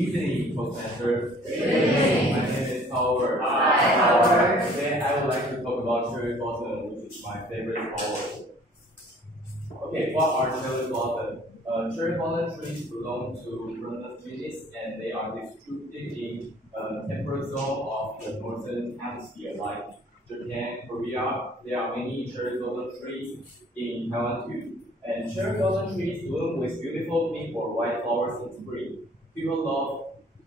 evening, Professor. Good evening. My name is Howard. Hi, Howard. Today I would like to talk about cherry blossom, which is my favorite flower. Okay, what are cherry blossom? Cherry blossom trees belong to Rhonda genus, and they are distributed in temperate zone of the northern hemisphere, like Japan, Korea. There are many cherry blossom trees in Taiwan too. And cherry blossom trees bloom with beautiful pink or white flowers in spring. People love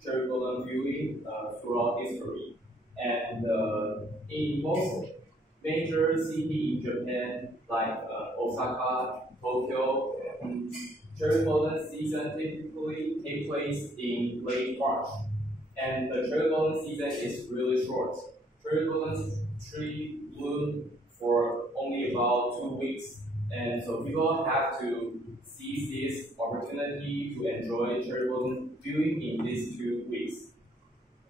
cherry blossom viewing throughout history. And in most major cities in Japan, like Osaka, Tokyo, cherry blossom season typically takes place in late March. And the cherry blossom season is really short. Cherry blossom tree bloom for only about 2 weeks. And so people have to seize this opportunity to enjoy cherry blossom viewing in these 2 weeks.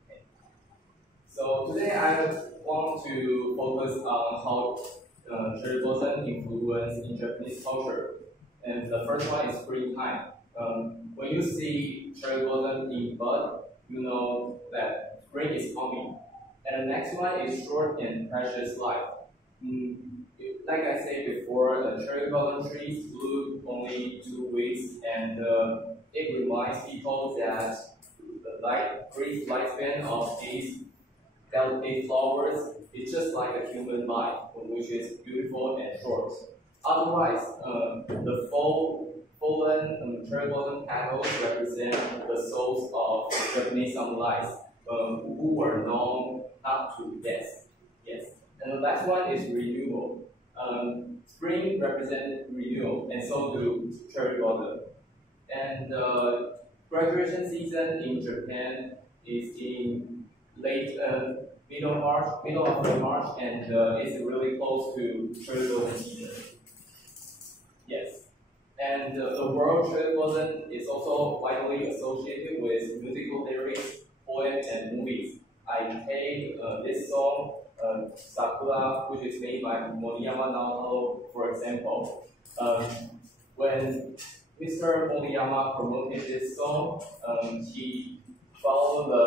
Okay. So today I want to focus on how cherry blossom influence in Japanese culture. And the first one is springtime. When you see cherry blossom in bud, you know that spring is coming. And the next one is short and precious life. Like I said before, the cherry blossom trees bloom only 2 weeks, and it reminds people that the brief lifespan of these delicate flowers is just like a human life, which is beautiful and short. Otherwise, the fallen cherry blossom petals represent the souls of Japanese samurais who were known not to death. Yes. And the last one is renewal. Spring represents renewal, and so do cherry blossom. And graduation season in Japan is in middle of March, and it's really close to cherry blossom season. Yes. And the word cherry blossom is also widely associated with musical lyrics, poems, and movies. I take this song, Sakura, which is made by Moriyama Naoto, for example. When Mr. Moriyama promoted this song, he followed the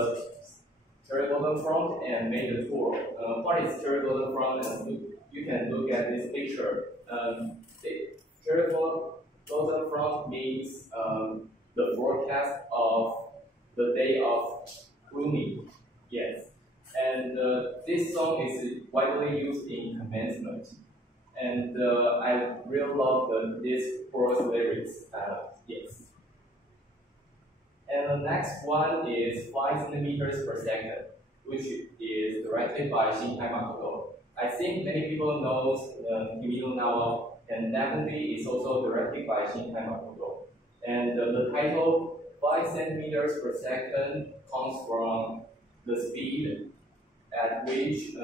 cherry blossom front and made a tour. What is cherry blossom front? You can look at this picture. Cherry blossom front means the forecast of the day of blooming. Yes. And this song is widely used in commencement. And I really love this chorus lyrics. Yes. And the next one is 5 centimeters per second, which is directed by Shinkai Makoto. I think many people know Kimi no Nawa, and definitely is also directed by Shinkai Makoto. And the title 5 centimeters per second comes from the speed at which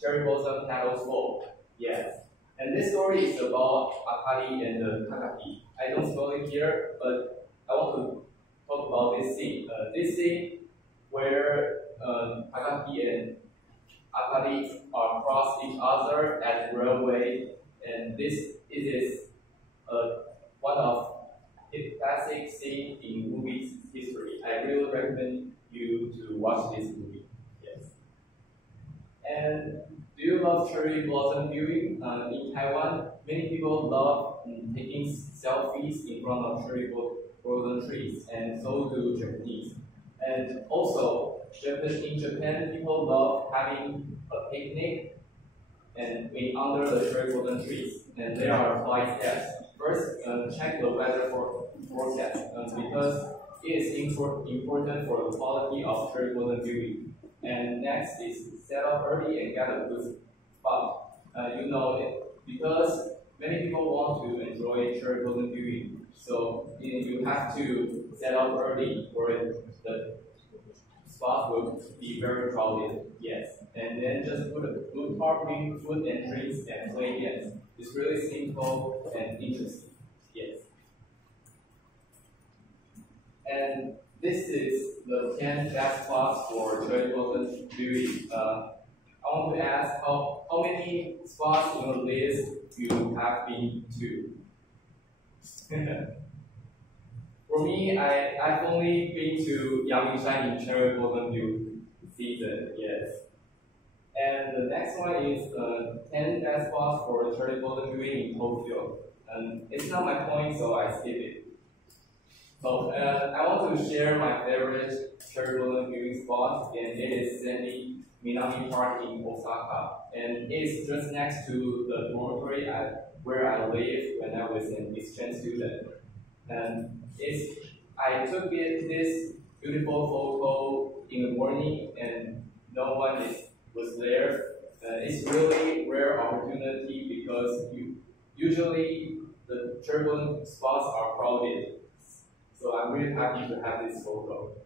cherry blossom petals fall. Yes. And this story is about Akari and Takaki. I don't spoil it here, but I want to talk about this scene. This scene where Takaki and Akari are cross each other at the railway, and this is one of the classic scene in movie history. I really recommend you to watch this movie. Yes. And do you love cherry blossom viewing? In Taiwan, many people love taking selfies in front of cherry blossom trees, and so do Japanese. And also, in Japan, people love having a picnic and under the cherry blossom trees. And there are 5 steps. First, check the weather forecast because it is important for the quality of cherry blossom viewing. And next is set up early and get a good spot. You know it because many people want to enjoy cherry blossom viewing, so you have to set up early for it. The spot will be very crowded. Yes, and then just put a good party, food and drinks, and play games. It's really simple and interesting. Yes. And this is the 10 best spots for cherry blossom viewing. I want to ask how many spots on the list you have been to? For me, I've only been to Yangmingshan in cherry blossom view season, yes. And the next one is 10 best spots for cherry blossom viewing in Tokyo. It's not my point, so I skip it. So I want to share my favorite cherry blossom viewing spot, and it is Sandy Minami Park in Osaka. And it's just next to the dormitory where I lived when I was an exchange student. And I took this beautiful photo in the morning, and no one was there. It's really rare opportunity because usually the turbulent spots are crowded. So I'm really happy to have this photo.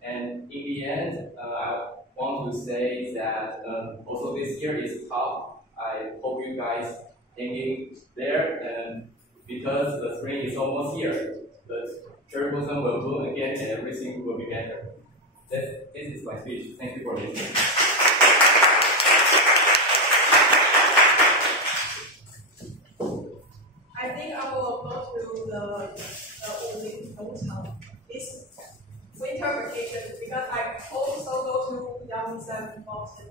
And in the end, I want to say that also this year is tough. I hope you guys hanging there, and because the spring is almost here, the cherry blossom will bloom again and everything will be better. This is my speech. Thank you for listening. I think I will go to the this winter vacation because I also go to Yangmingshan Mountain.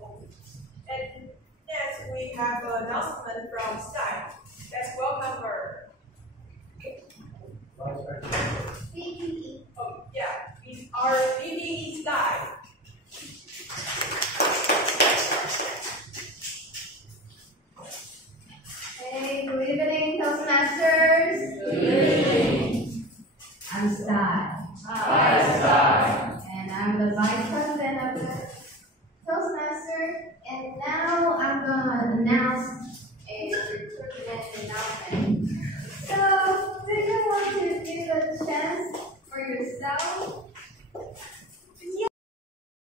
And next we have an announcement from Sky.